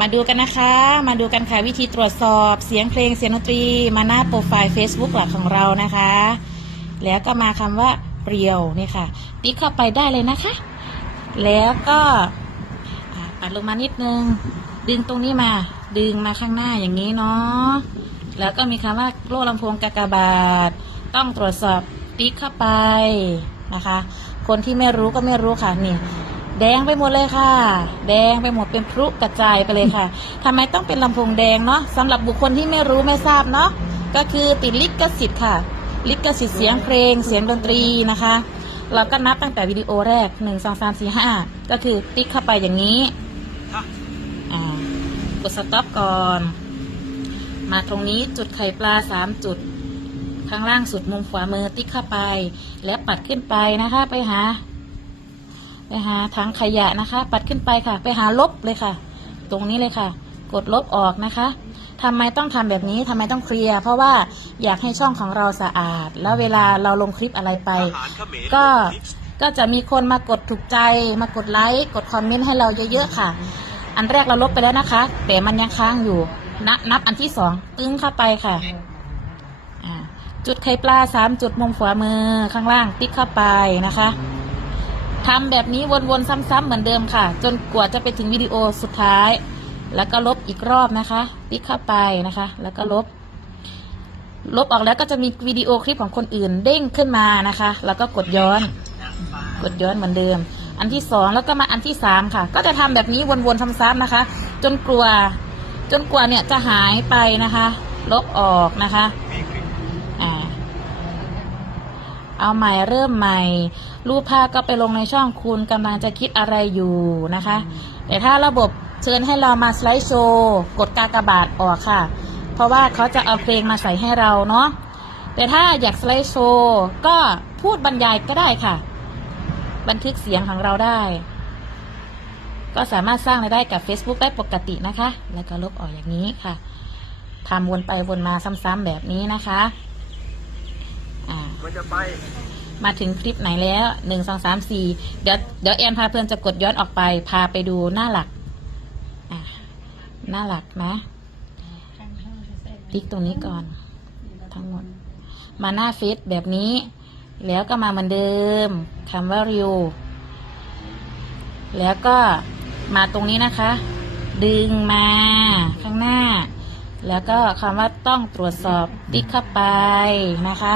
มาดูกันนะคะ มาดูกันค่ะวิธีตรวจสอบเสียงเพลงเสียงดนตรี มาหน้าโปรไฟล์ Facebook หลักของเรานะคะ แล้วก็มาคำว่าเรียวนี่ค่ะ ติ๊กเข้าไปได้เลยนะคะ แล้วก็ปัดลงมานิดนึง ดึงตรงนี้มา ดึงมาข้างหน้าอย่างนี้เนาะ แล้วก็มีคำว่าโล่ลำโพงกากบาท ต้องตรวจสอบติ๊กเข้าไปนะคะ คนที่ไม่รู้ก็ไม่รู้ค่ะนี่ แดงไปหมดเลยค่ะ แดงไปหมดเป็นพลุกระจายไปเลยค่ะทำไมต้องเป็นลำโพงแดงเนาะสำหรับบุคคลที่ไม่รู้ไม่ทราบเนาะก็คือติดลิขสิทธิ์ค่ะ ลิขสิทธิ์เสียงเพลง เสียงดนตรีนะคะ เราก็นับตั้งแต่วิดีโอแรกหนึ่งสองสามสี่ห้าก็คือติ๊กเข้าไปอย่างนี้กดสต็อปก่อน มาตรงนี้จุดไข่ปลาสามจุดข้างล่างสุดมุมขวามือติ๊กเข้าไป แล้วปัดขึ้นไปนะคะไปหา ไปหาถังขยะนะคะ ปัดขึ้นไปค่ะ ไปหาลบเลยค่ะ ตรงนี้เลยค่ะ กดลบออกนะคะทำไมต้องทำแบบนี้ทำไมต้องเคลียร์เพราะว่าอยากให้ช่องของเราสะอาด แล้วเวลาเราลงคลิปอะไรไป ก็ก็จะมีคนมากดถูกใจ มากดไลค์กดคอมเมนต์ให้เราเยอะๆค่ะ อันแรกเราลบไปแล้วนะคะ แต่มันยังค้างอยู่นับนับอันที่สองตึ้งเข้าไปค่ะอ่าจุดไข่ปลาสามจุดมุมขวามือข้างล่างติ๊กเข้าไปนะคะ ทำแบบนี้วนๆซ้ำๆเหมือนเดิมค่ะ จนกว่าจะไปถึงวิดีโอสุดท้าย แล้วก็ลบอีกรอบนะคะติ๊กเข้าไปนะคะ แล้วก็ลบ ลบออกแล้วก็จะมีวิดีโอคลิปของคนอื่นเด้งขึ้นมานะคะ แล้วก็กดย้อน กดย้อนเหมือนเดิม อันที่สองแล้วก็มาอันที่สามค่ะ ก็จะทำแบบนี้วนๆซ้ำๆนะคะ จนกลัว จนกว่าเนี่ยจะหายไปนะคะ ลบออกนะคะอ่าเอาใหม่เริ่มใหม่ รูปภาพก็ไปลงในช่องคุณกำลังจะคิดอะไรอยู่นะคะ แต่ถ้าระบบเชิญให้เรามาสไลด์โชว์กดกากบาทออกค่ะ เพราะว่าเขาจะเอาเพลงมาใส่ให้เราเนาะแต่ถ้าอยากสไลด์โชว์ก็พูดบรรยายก็ได้ค่ะ บันทึกเสียงของเราได้ ก็สามารถสร้างรายได้กับ Facebook ได้ปกตินะคะ แล้วก็ลบออกอย่างนี้ค่ะทำวนไปวนมาซ้ำๆแบบนี้นะคะ อ่า มาถึงคลิปไหนแล้วหนึ่งสองสามสี่เดี๋ยวเดี๋ยวแอนพาเพื่อนจะกดย้อนออกไป พาไปดูหน้าหลักหน้าหลักนะติ๊กตรงนี้ก่อน ทั้งหมด มาหน้าเฟซแบบนี้ แล้วก็มาเหมือนเดิมคำว่าริวแล้วก็มาตรงนี้นะคะ ดึงมาข้างหน้า แล้วก็คำว่าต้องตรวจสอบติ๊กเข้าไปนะคะ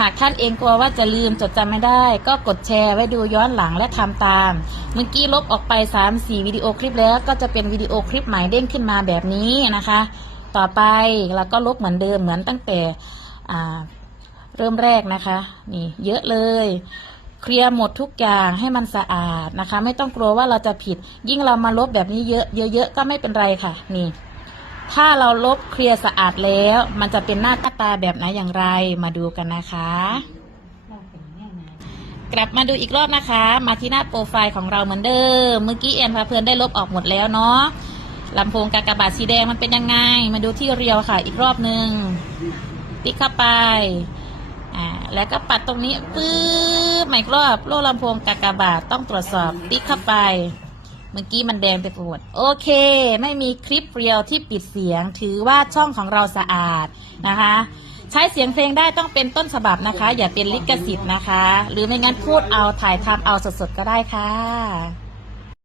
หากท่านเองกลัวว่าจะลืมจดจำไม่ได้ ก็กดแชร์ไว้ดูย้อนหลังและทำตาม เมื่อกี้ลบออกไป 3-4วิดีโอคลิปแล้วก็จะเป็นวิดีโอคลิปใหม่เด้งขึ้นมาแบบนี้นะคะ ต่อไปเราก็ลบเหมือนเดิมเหมือนตั้งแต่เริ่มแรกนะคะ นี่เยอะเลยเคลียร์หมดทุกอย่างให้มันสะอาดนะคะ ไม่ต้องกลัวว่าเราจะผิด ยิ่งเรามาลบแบบนี้เยอะเยอะๆก็ไม่เป็นไรค่ะ นี่ ถ้าเราลบเคลียร์สะอาดแล้ว มันจะเป็นหน้าตาแบบไหนอย่างไรมาดูกันนะคะ กลับมาดูอีกรอบนะคะ มาที่หน้าโปรไฟล์ของเราเหมือนเดิม เมื่อกี้แอนพาเพลินได้ลบออกหมดแล้วเนาะลำโพงกากบาทสีแดงมันเป็นยังไง มาดูที่เรียวค่ะ อีกรอบหนึ่งติ๊กเข้าไปอ่าแล้วก็ปัดตรงนี้ปื๊บใหม่อีกรอบโล่ลำโพงกากบาทต้องตรวจสอบติ๊กเข้าไป เมื่อกี้มันแดงไปหมดโอเค ไม่มีคลิปเรียวที่ปิดเสียง ถือว่าช่องของเราสะอาดนะคะ ใช้เสียงเพลงได้ต้องเป็นต้นฉบับนะคะ อย่าเป็นลิขสิทธิ์นะคะ หรือไม่งั้นพูดเอาถ่ายทำเอาสดๆก็ได้ค่ะ